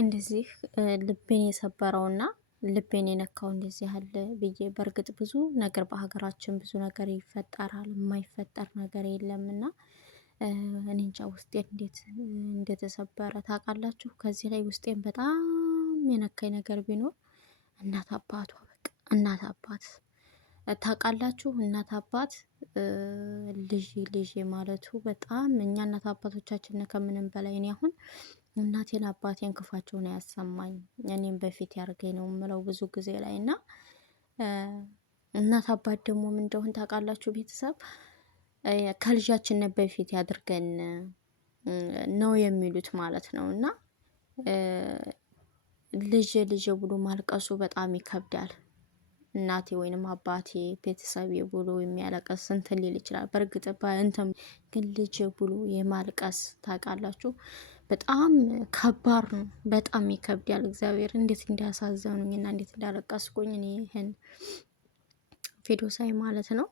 እንደዚህ ልቤን የሰበረውና ልቤን የነካው እንደዚህ አለ ብዬ በእርግጥ ብዙ ነገር በሀገራችን ብዙ ነገር ይፈጠራል፣ የማይፈጠር ነገር የለምና እኔ እንጃ ውስጤን እንዴት እንደተሰበረ ታውቃላችሁ። ከዚህ ላይ ውስጤን በጣም የነካኝ ነገር ቢኖር እናት አባቷ በቃ እናት አባት ታውቃላችሁ። እናት አባት ልጅ ማለቱ በጣም እኛ እናት አባቶቻችን ከምንም በላይ እኔ አሁን እናቴን አባቴን ክፋቸውን ያሰማኝ እኔም በፊት ያርገኝ ነው የምለው ብዙ ጊዜ ላይ እና እናት አባት ደግሞ ምን እንደሆን ታውቃላችሁ ቤተሰብ ከልጃችን በፊት ያድርገን ነው የሚሉት ማለት ነው። እና ልጅ ብሎ ማልቀሱ በጣም ይከብዳል። እናቴ ወይንም አባቴ ቤተሰቤ ብሎ የሚያለቀስ እንትን ሊል ይችላል። በእርግጥ በእንትን ግን ልጅ ብሎ የማልቀስ ታውቃላችሁ በጣም ከባድ ነው። በጣም ይከብዳል። እግዚአብሔር እንዴት እንዳያሳዘኑኝ እና እንዴት እንዳለቀስኩኝ እኔ ይሄን ቪዲዮ ሳይ ማለት ነው።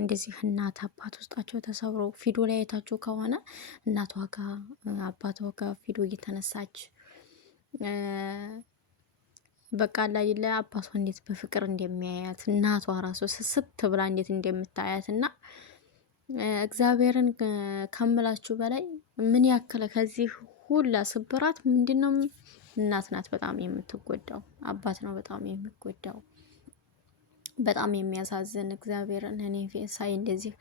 እንደዚህ እናት አባት ውስጣቸው ተሰብሮ ቪዲዮ ላይ አይታችሁ ከሆነ እናቷ ጋር አባቷ ጋር ቪዲዮ እየተነሳች በቃ ላይ ለአባቷ እንዴት በፍቅር እንደሚያያት እናቷ ራሱ ስስት ብላ እንዴት እንደምታያት እና እግዚአብሔርን ከምላችሁ በላይ ምን ያክል ከዚህ ሁላ ስብራት ምንድነው እናት ናት በጣም የምትጎዳው፣ አባት ነው በጣም የሚጎዳው። በጣም የሚያሳዝን እግዚአብሔርን እኔ ሳይ እንደዚህ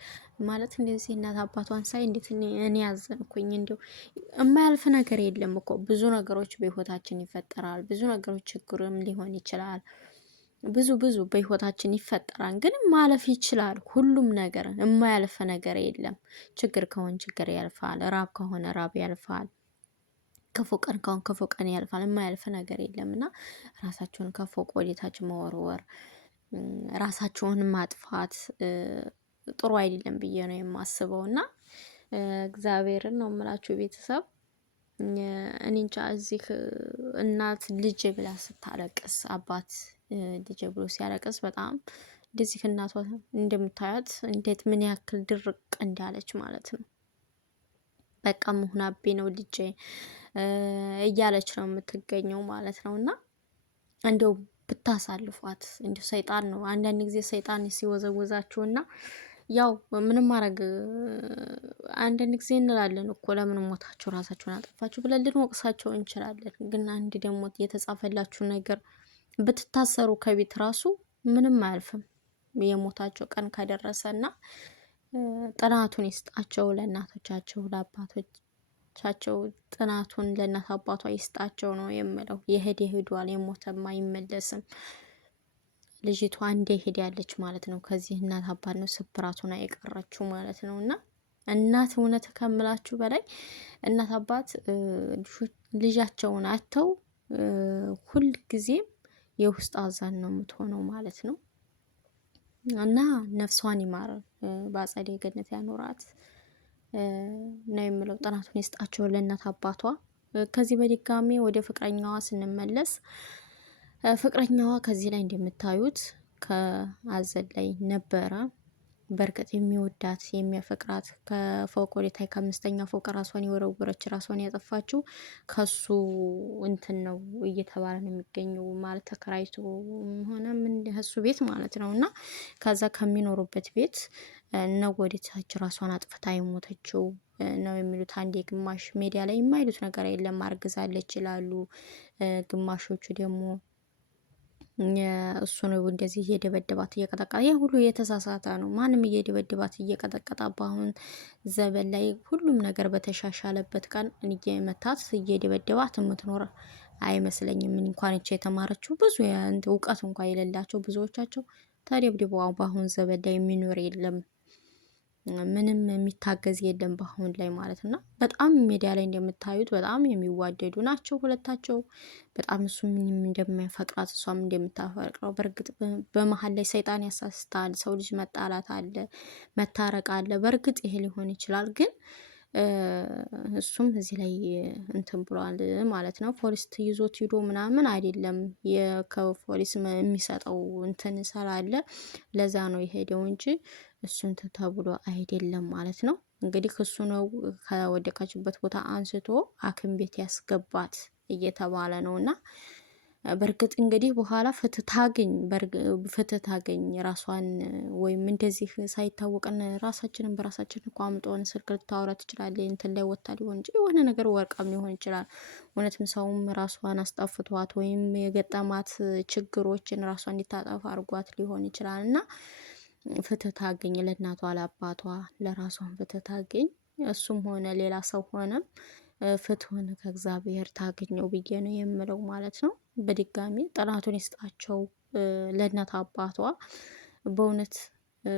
ማለት እንደዚህ እናት አባቷን ሳይ እንዴት እኔ ያዘንኩኝ። እንዲሁ የማያልፍ ነገር የለም እኮ ብዙ ነገሮች በህይወታችን ይፈጠራል። ብዙ ነገሮች ችግርም ሊሆን ይችላል። ብዙ በህይወታችን ይፈጠራል፣ ግን ማለፍ ይችላል። ሁሉም ነገር የማያልፍ ነገር የለም። ችግር ከሆነ ችግር ያልፋል፣ ራብ ከሆነ ራብ ያልፋል፣ ክፉ ቀን ከሆነ ክፉ ቀን ያልፋል። የማያልፍ ነገር የለም እና ራሳቸውን ከፎቅ ወደታች መወርወር ራሳቸውን ማጥፋት ጥሩ አይደለም ብዬ ነው የማስበው። እና እግዚአብሔርን ነው የምላችሁ ቤተሰብ እኔ እንጃ እዚህ እናት ልጅ ብላ ስታለቅስ አባት ልጅ ብሎ ሲያለቅስ በጣም እንደዚህ እናቷ እንደምታያት እንዴት ምን ያክል ድርቅ እንዳለች ማለት ነው። በቃ መሆናቤ ነው ልጄ እያለች ነው የምትገኘው ማለት ነው። እና እንደው ብታሳልፏት እንዲሁ ሰይጣን ነው አንዳንድ ጊዜ ሰይጣን ሲወዘወዛችሁና ያው ምንም ማድረግ አንዳንድ ጊዜ እንላለን እኮ ለምን ሞታችሁ ራሳችሁን አጠፋችሁ ብለን ልንወቅሳቸው እንችላለን። ግን አንድ ደግሞ የተጻፈላችሁ ነገር ብትታሰሩ ከቤት ራሱ ምንም አያልፍም። የሞታቸው ቀን ከደረሰና ጥናቱን ይስጣቸው ለእናቶቻቸው ለአባቶቻቸው ጥናቱን ለእናት አባቷ ይስጣቸው ነው የምለው። የሄደ ሄዷል፣ የሞተማ አይመለስም። ልጅቷ እንደ ሄድ ያለች ማለት ነው። ከዚህ እናት አባት ነው ስብራቱን አይቀራችሁ ማለት ነው። እና እናት እውነት ከምላችሁ በላይ እናት አባት ልጃቸውን አተው ሁል ጊዜም የውስጥ አዛን ነው የምትሆነው ማለት ነው። እና ነፍሷን ይማር በአጸደ ገነት ያኖራት ነው የምለው። ጥናቱን ይስጣቸው ለእናት አባቷ። ከዚህ በድጋሚ ወደ ፍቅረኛዋ ስንመለስ ፍቅረኛዋ ከዚህ ላይ እንደምታዩት ከአዘል ላይ ነበረ። በርቀት የሚወዳት የሚያፈቅራት ከፎቅ ወደታይ ከአምስተኛ ፎቅ ራሷን የወረወረች ራሷን ያጠፋችው ከሱ እንትን ነው እየተባለ ነው የሚገኘው ማለት ተከራይቶ ሆነ ምን እሱ ቤት ማለት ነው። እና ከዛ ከሚኖሩበት ቤት ነው ወደታች ራሷን አጥፍታ የሞተችው ነው የሚሉት። አንዴ ግማሽ ሜዲያ ላይ የማይሉት ነገር የለም አርግዛለች ይላሉ። ግማሾቹ ደግሞ እሱ ነው እንደዚህ እየደበደባት እየቀጠቀጣ ይሄ ሁሉ የተሳሳተ ነው። ማንም እየደበደባት እየቀጠቀጣ በአሁን ዘበን ላይ ሁሉም ነገር በተሻሻለበት ቀን እየመታት እየደበደባት የምትኖር አይመስለኝም። እንኳን እቺ የተማረችው ብዙ እውቀት እንኳን የሌላቸው ብዙዎቻቸው ተደብድበው በአሁን ዘበን ላይ የሚኖር የለም። ምንም የሚታገዝ የለም በአሁን ላይ ማለት እና በጣም ሚዲያ ላይ እንደምታዩት በጣም የሚዋደዱ ናቸው ሁለታቸው። በጣም እሱ ምንም እንደሚያፈቅራት እሷም እንደምታፈቅረው። በእርግጥ በመሀል ላይ ሰይጣን ያሳስታል። ሰው ልጅ መጣላት አለ፣ መታረቅ አለ። በእርግጥ ይሄ ሊሆን ይችላል። ግን እሱም እዚህ ላይ እንትን ብሏል ማለት ነው። ፖሊስ ይዞት ሂዶ ምናምን አይደለም ከፖሊስ የሚሰጠው እንትን ስላለ ለዛ ነው የሄደው እንጂ እሱን ተብሎ አይደለም ማለት ነው። እንግዲህ ክሱ ነው ከወደቀችበት ቦታ አንስቶ ሐኪም ቤት ያስገባት እየተባለ ነው እና በእርግጥ እንግዲህ በኋላ ፍትህ ታገኝ ራሷን ወይም እንደዚህ ሳይታወቀን ራሳችንን በራሳችን እኮ አምጦን ስልክ ልታወራ ትችላለች። እንትን ላይ ወጣ ሊሆን ይችላል የሆነ ነገር ወርቃም ሊሆን ይችላል። እውነትም ሰውም ራሷን አስጠፍቷት ወይም የገጠማት ችግሮችን ራሷን እንዲታጠፋ አድርጓት ሊሆን ይችላል እና ፍትህ ታገኝ፣ ለእናቷ ለአባቷ ለራሷን ፍትህ ታገኝ። እሱም ሆነ ሌላ ሰው ሆነም ፍትሁን ከእግዚአብሔር ታገኘው ብዬ ነው የምለው ማለት ነው። በድጋሚ ጥናቱን ይስጣቸው ለእናት አባቷ። በእውነት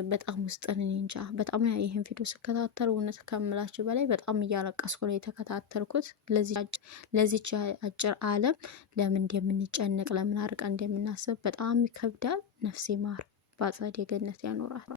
በጣም ውስጥን እንጃ በጣም ይህን ቪዲዮ ስከታተል እውነት ከምላችሁ በላይ በጣም እያለቀስኩ ነው የተከታተልኩት። ለዚች አጭር ዓለም ለምን እንደምንጨነቅ ለምን አርቀን እንደምናስብ በጣም ይከብዳል። ነፍሴ ማር በአጸደ ገነት ያኖራል።